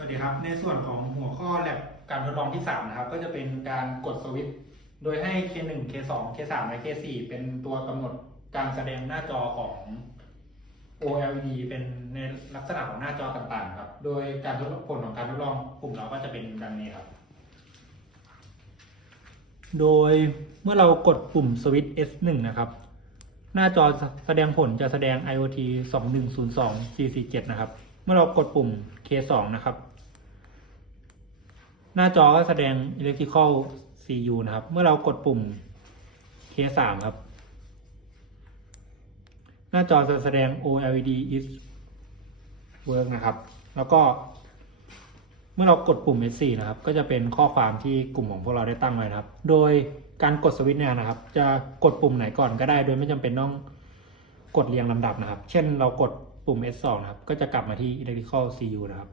วัสดีครับ ในส่วนของหัวข้อแลบการทดลองที่ 3 นะครับ ก็จะเป็นการกดสวิตช์โดยให้ K1 K2 K3 และ K4 เป็นตัวกำหนดการแสดงหน้าจอของ OLED เป็นในลักษณะของหน้าจอต่างๆครับ โดยการทดลองผลของการทดลองกลุ่มเราก็จะเป็นดังนี้ครับ โดยเมื่อเรากดปุ่มสวิตช์ S1 นะครับ หน้าจอแสดงผลจะแสดง IoT 2102447 นะครับ เมื่อเรากดปุ่ม K2 นะครับ หน้าจอก็แสดง Electrical CU นะครับ เมื่อเรากดปุ่ม K3 ครับ หน้าจอจะแสดง OLED is work นะครับ แล้วก็ เมื่อเรากดปุ่ม S4 นะครับ ก็จะเป็นข้อความที่กลุ่มของพวกเราได้ตั้งไว้นะครับ โดยการกดสวิตช์เนี่ยนะครับ จะกดปุ่มไหนก่อนก็ได้ โดยไม่จำเป็นต้องกดเรียงลำดับนะครับ เช่นเรากดปุ่ม S2 นะครับ ก็จะกลับมาที่ Electrical CU นะครับ